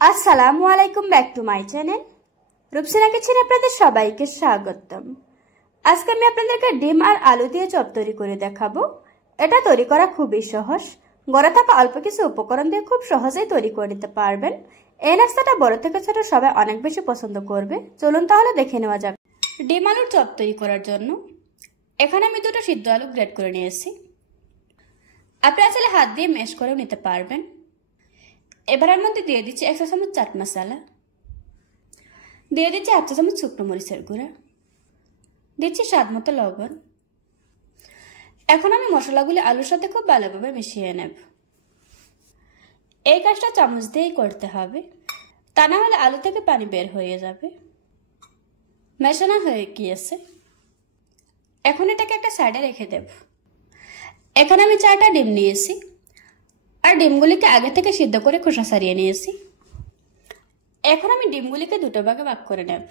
আসসালামু আলাইকুম, back to my channel Rupsina কিচেনে আপনাদের সবাইকে স্বাগতম। আজকে আমি আপনাদেরকে ডিম আর আলু দিয়ে চপ তৈরি করে দেখাবো। এটা তৈরি করা খুবই সহজ, ঘরে থাকা অল্প কিছু উপকরণ দিয়ে খুব সহজেই তৈরি করে নিতে পারবেন। এই নাস্তাটা বড় থেকে ছোট সবাই অনেক বেশি পছন্দ করবে। চলুন তাহলে দেখে নেওয়া যাক। ডিম আলুর চপ তৈরি করার জন্য এখানে আমি দুটো সিদ্ধ আলু গ্রেট করে নিয়েছি। আপনারা চাইলে হাত দিয়ে ম্যাশ করেও নিতে পারবেন। এবার এর মধ্যে দিয়ে দিচ্ছি 1 চা চামচ চাট মশলা, দিয়ে দিচ্ছি 1 চা চামচ শুকনো মরিচের গুঁড়া, দিচ্ছি স্বাদ মতো লবণ। এখন আমি মশলাগুলি আলুর সাথে খুব ভালোভাবে মিশিয়ে নেব। এই কাজটা চামচ দিয়েই করতে হবে, তা না হলে আলু থেকে পানি বের হয়ে যাবে। মেশানো হয়ে গিয়েছে, এখন এটাকে একটা সাইডে রেখে দেব। এখন আমি 4টা ডিম নিয়েছি আর ডিমগুলিকে আগে থেকে সিদ্ধ করে খোসা ছাড়িয়ে নিয়েছি। এখন আমি ডিমগুলিকে দুটো ভাগে ভাগ করে নেব।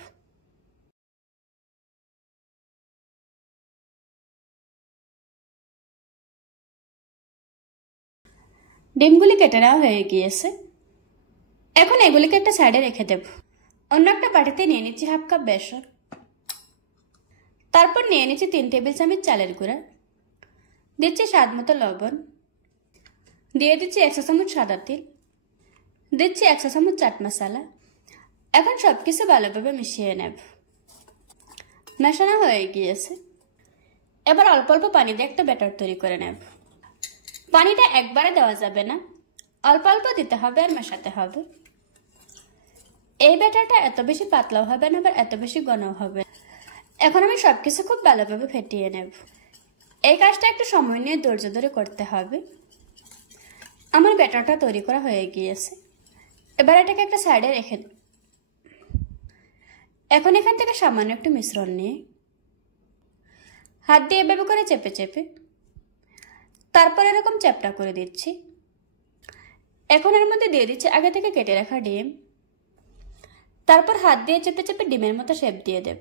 ডিমগুলি কেটে নেওয়া হয়ে গিয়েছে, এখন এগুলিকে একটা সাইডে রেখে দেব। অন্য একটা বাটিতে নিয়ে নিচ্ছি 1/2 কাপ বেসন, তারপর নিয়ে নিচ্ছি 3 টেবিল চামচ চালের গুঁড়া, দিচ্ছি স্বাদ মতো লবণ, দিয়ে দিচ্ছি 1 চা চামচ সাদা তেল, দিচ্ছি 1 চা চামচ চাট মশলা। এখন সবকিছু ভালোভাবে মিশিয়ে নেব। মেশানো হয়ে গিয়েছে, এবার অল্প অল্প পানি দিয়ে একটা ব্যাটার তৈরি করে নেব। পানিটা একবারে দেওয়া যাবে না, অল্প অল্প দিতে হবে আর মেশাতে হবে। এই ব্যাটারটা এত বেশি পাতলাও হবে না, আবার এত বেশি ঘনও হবে। এখন আমি সবকিছু খুব ভালোভাবে ফেটিয়ে নেব। এই কাজটা একটু সময় নিয়ে ধৈর্য ধরে করতে হবে। আমার ব্যাটারটা তৈরি করা হয়ে গিয়েছে, এবার এটাকে একটা সাইডে রেখে দেব। এখন এখান থেকে সামান্য একটু মিশ্রণ নিয়ে হাত দিয়ে এভাবে করে চেপে চেপে তারপর এরকম চ্যাপটা করে দিচ্ছি। এখন এর মধ্যে দিয়ে দিচ্ছি আগে থেকে কেটে রাখা ডিম, তারপর হাত দিয়ে চেপে চেপে ডিমের মতো শেপ দিয়ে দেব।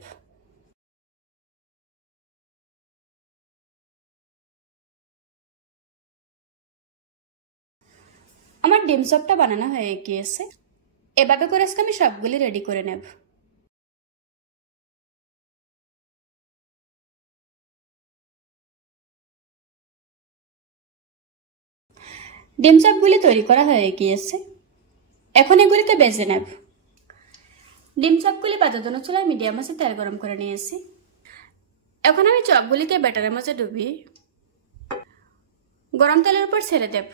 আমার ডিম চপটা বানানো হয়ে গিয়েছে, এভাবে করে আজকে আমি সবগুলি রেডি করে নেব। ডিম চপগুলি তৈরি করা হয়ে গিয়েছে, এখন এগুলিকে ভেজে নেব। ডিম চপগুলি ভাজার জন্য চুলায় মিডিয়াম আঁচে তেল গরম করে নিয়েছি। এখন আমি চপগুলিকে ব্যাটারের মাঝে ডুবিয়ে গরম তেলের উপর ছেড়ে দেব।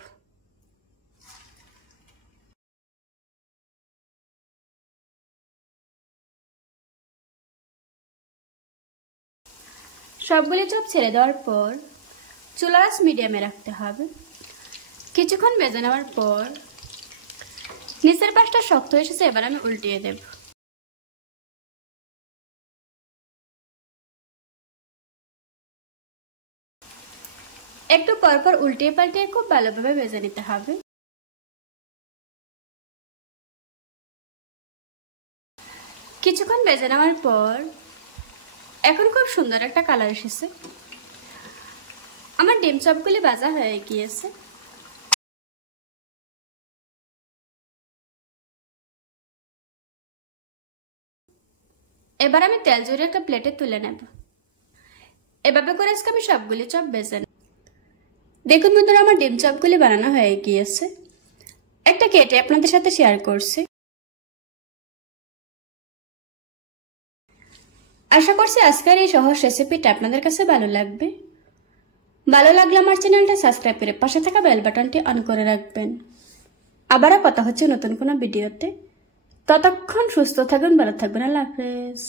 সবগুলি চপ ছেড়ে দেওয়ার পর চুলার আঁচ মিডিয়ামে রাখতে হবে। কিছুক্ষণ ভেজে নেওয়ার পর নিচের পাশটা শক্ত হয়ে এসেছে, এবার আমি উল্টিয়ে দেব। একটু পরপর উল্টিয়ে পাল্টিয়ে খুব ভালোভাবে ভেজে নিতে হবে। কিছুক্ষণ ভেজে নেওয়ার পর এখন খুব সুন্দর একটা কালার এসেছে। আমার ডিম চপগুলি ভাজা হয়ে গিয়েছে। এবার আমি তেল ঝরিয়ে একটা প্লেটে তুলে নেব। এভাবে করে আজকে আমি সবগুলি চপ ভেজে নেব। দেখুন বন্ধুরা, আমার ডিম চপগুলি বানানো হয়ে গিয়েছে। একটা কেটে আপনাদের সাথে শেয়ার করছি। আশা করছি আজকের এই সহজ রেসিপিটা আপনাদের কাছে ভালো লাগবে। ভালো লাগলে আমার চ্যানেলটা সাবস্ক্রাইব করে পাশে থাকা বেল বাটনটি অন করে রাখবেন। আবারও কথা হচ্ছে নতুন কোনো ভিডিওতে। ততক্ষণ সুস্থ থাকবেন, ভালো থাকবেন। আল্লাহ হাফেজ।